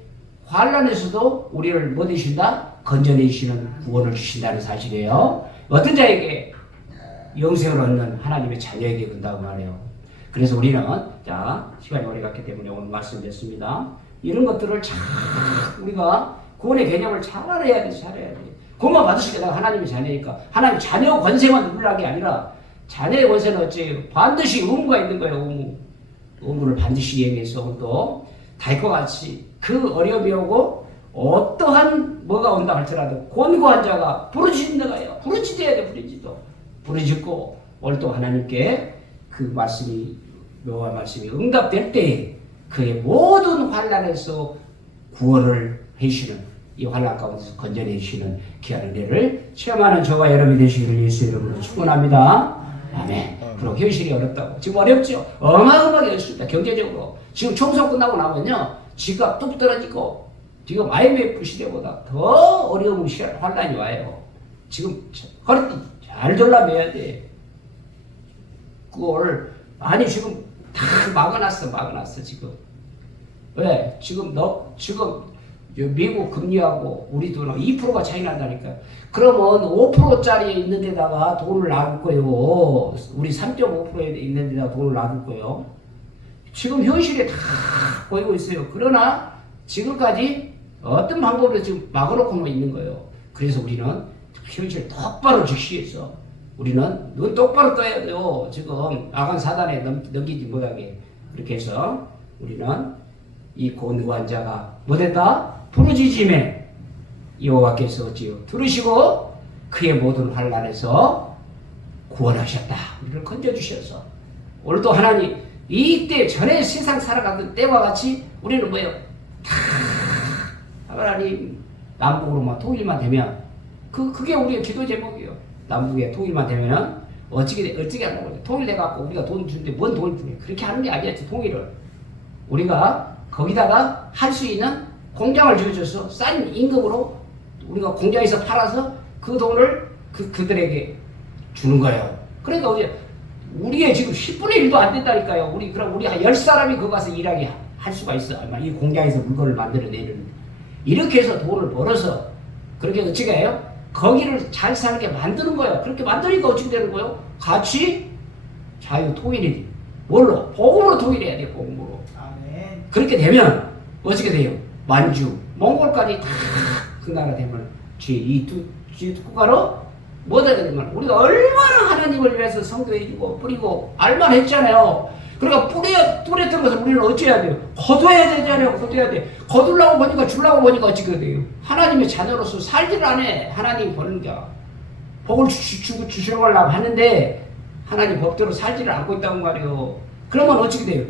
환난에서도 우리를 뭐 되신다? 건져내 주시는 구원을 주신다는 사실이에요. 어떤 자에게? 영생을 얻는 하나님의 자녀에게 그런다고 말해요. 그래서 우리는 자 시간이 오래 갔기 때문에 오늘 말씀드렸습니다. 이런 것들을 잘 우리가 구원의 개념을 잘 알아야 돼. 잘 알아야 돼. 구원만 받으시니까 내가 하나님의 자녀니까. 하나님 자녀 권세만 누리라는 게 아니라 자녀의 권세는 어째요? 반드시 의무가 있는 거예요. 의무. 의무를 반드시 이행해서 또 다윗과 같이 그 어려움이 오고 어떠한 뭐가 온다 할지라도 권고한 자가 부르짖는다가요. 부르짖어야 돼. 부르짖고 오늘 또 하나님께 그 말씀이 여호와 말씀이 응답될 때에 그의 모든 환난에서 구원을 해주시는 이 환난 가운데서 건져내 주시는 귀한 은혜를 체험하는 저와 여러분이 되시기를 예수 이름으로 축원합니다. 아멘. 그리고 현실이 어렵다고. 지금 어렵죠? 어마어마하게 어렵습니다. 경제적으로. 지금 총선 끝나고 나면요. 지갑 뚝 떨어지고 지금 IMF 시대보다 더 어려운 환란이 와요. 지금 허리띠 잘 졸라매야 돼. 그걸 아니 지금 다 막아놨어 지금. 왜? 지금 미국 금리하고 우리 돈은 2%가 차이 난다니까요. 그러면 5%짜리에 있는 데다가 돈을 놔둘 거예요. 우리 3.5%에 있는 데다가 돈을 놔둘 거예요. 지금 현실에 다 보이고 있어요. 그러나 지금까지 어떤 방법으로 지금 막아놓고만 있는 거예요. 그래서 우리는 현실 똑바로 직시해서 우리는 눈 똑바로 떠야 돼요. 지금 악한 사단에 넘기지 못하게. 그렇게 해서 우리는 이 권고한 자가 못했다? 부르짖음에 여호와께서 어찌요? 들으시고 그의 모든 환난에서 구원하셨다. 우리를 건져주셔서 오늘도 하나님 이때 전에 세상 살아가던 때와 같이 우리는 뭐예요? 다 하나님 남북으로만 통일만 되면 그게 우리의 기도 제목이에요. 남북의 통일만 되면은 어떻게 하려고 통일돼 갖고 우리가 돈 주는데 뭔 돈을 주냐? 그렇게 하는 게 아니었지. 통일을 우리가 거기다가 할 수 있는 공장을 지어줘서 싼 임금으로 우리가 공장에서 팔아서 그 돈을 그들에게 주는 거예요. 그러니까 우리의 지금 10분의 1도 안 된다니까요. 그럼 우리 한 10사람이 거기 가서 일하게 할 수가 있어. 이 공장에서 물건을 만들어내는. 이렇게 해서 돈을 벌어서 그렇게 어떻게 해요? 거기를 잘 살게 만드는 거예요. 그렇게 만드니까 어떻게 되는 거예요? 같이 자유 통일이 뭘로? 복음으로 통일해야 돼요. 복음으로. 아멘. 그렇게 되면 어떻게 돼요? 만주, 몽골까지 다 그 나라 되면 이 두 국가로 뭐다 되면 우리가 얼마나 하나님을 위해서 성교해주고 뿌리고 알만했잖아요. 그러니까 뿌렸던 것을 우리는 어찌해야 돼요? 거둬야 되잖아요. 거둬야 돼. 거두려고 보니까 주려고 보니까 어찌게 돼요? 하나님의 자녀로서 살지를 안 해. 하나님 보는 자. 복을 주시려고 하는데 하나님 법대로 살지를 않고 있다는 말이에요. 그러면 어찌게 돼요?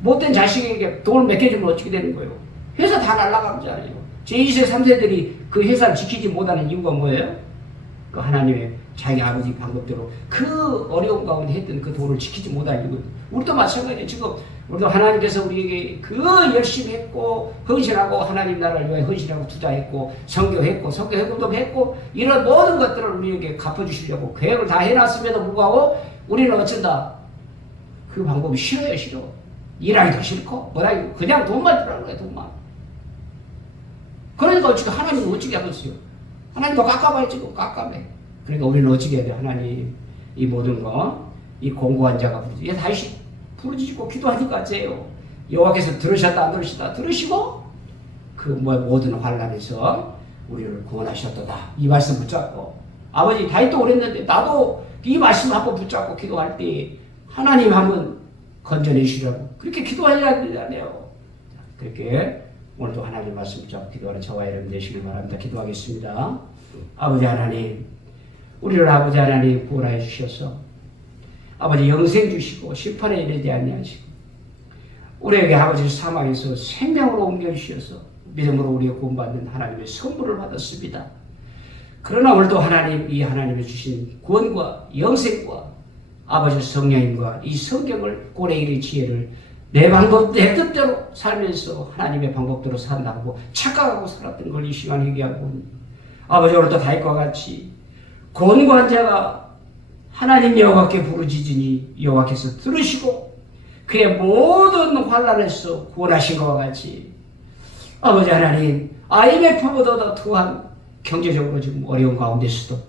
못된 자식에게 돈을 맡겨주면 어찌게 되는 거예요? 회사 다 날아가잖아요. 제2세, 3세들이 그 회사를 지키지 못하는 이유가 뭐예요? 그 하나님의 자기 아버지 방법대로 그 어려운 가운데 했던 그 돈을 지키지 못한 이유. 우리도 마찬가지예요. 지금 우리도 하나님께서 우리에게 그 열심히 했고 헌신하고 하나님 나라를 위해 헌신하고 투자했고 선교했고 선교회금도 했고 이런 모든 것들을 우리에게 갚아주시려고 계획을 다 해놨음에도 불구하고 우리는 어쩐다? 그 방법이 싫어요. 싫어. 일하기도 싫고 뭐라기도 그냥 돈만 주라는 거예요. 돈만. 그러니까 어찌게 하나님은 어찌게 하겠어요? 하나님도 깎아봐요. 지금 깎아봐요. 그러니까 우리는 어찌게 해야 돼? 하나님 이 모든 거 이 공고한 자가 부르짖고 다시 부르짖고 기도하니까 어째요? 여호와께서 들으셨다 안 들으셨다 들으시고 그 모든 환난에서 우리를 구원하셨도다. 이 말씀 붙잡고 아버지 다윗도 그랬는데 나도 이 말씀 한번 붙잡고 기도할 때 하나님 한번 건져내시라고 그렇게 기도해야 되잖아요. 그렇게 오늘도 하나님 말씀 붙잡고 기도하는 저와 여러분 되시길 바랍니다. 기도하겠습니다. 아버지 하나님 우리를 아버지 하나님 구원하여 주셔서 아버지 영생 주시고 심판에 이르지 아니하시고 우리에게 아버지 사망에서 생명으로 옮겨주셔서 믿음으로 우리의 구원받는 하나님의 선물을 받았습니다. 그러나 오늘도 하나님 이 하나님이 주신 구원과 영생과 아버지 성령님과 이 성경을 꼴에 이르는 지혜를 내 방법 내 뜻대로 살면서 하나님의 방법대로 산다고 착각하고 살았던 걸 이 시간 회개하고 아버지 오늘도 다윗과 같이 권고한 자가 하나님 여호와께 부르짖으니 여호와께서 들으시고 그의 모든 환난에서 구원하신 것과 같이 아버지 하나님 IMF보다 더한 경제적으로 지금 어려운 가운데서도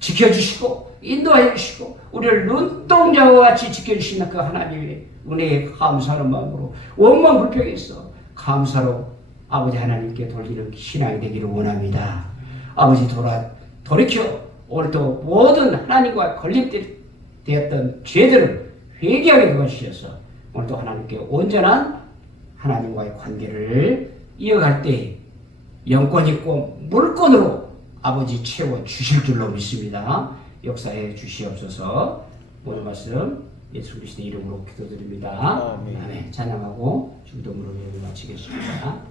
지켜주시고 인도해 주시고 우리를 눈동자와 같이 지켜주시는 그 하나님의 은혜에 감사하는 마음으로 원망불평해서 감사로 아버지 하나님께 돌리는 신앙이 되기를 원합니다. 아버지 돌이켜 오늘도 모든 하나님과 걸림되었던 죄들을 회개하게 도와주셔서 오늘도 하나님께 온전한 하나님과의 관계를 이어갈 때 영권 있고 물권으로 아버지 채워 주실 줄로 믿습니다. 역사해 주시옵소서. 오늘 말씀 예수 그리스도의 이름으로 기도드립니다. 아멘. 찬양하고 중도문으로 마치겠습니다.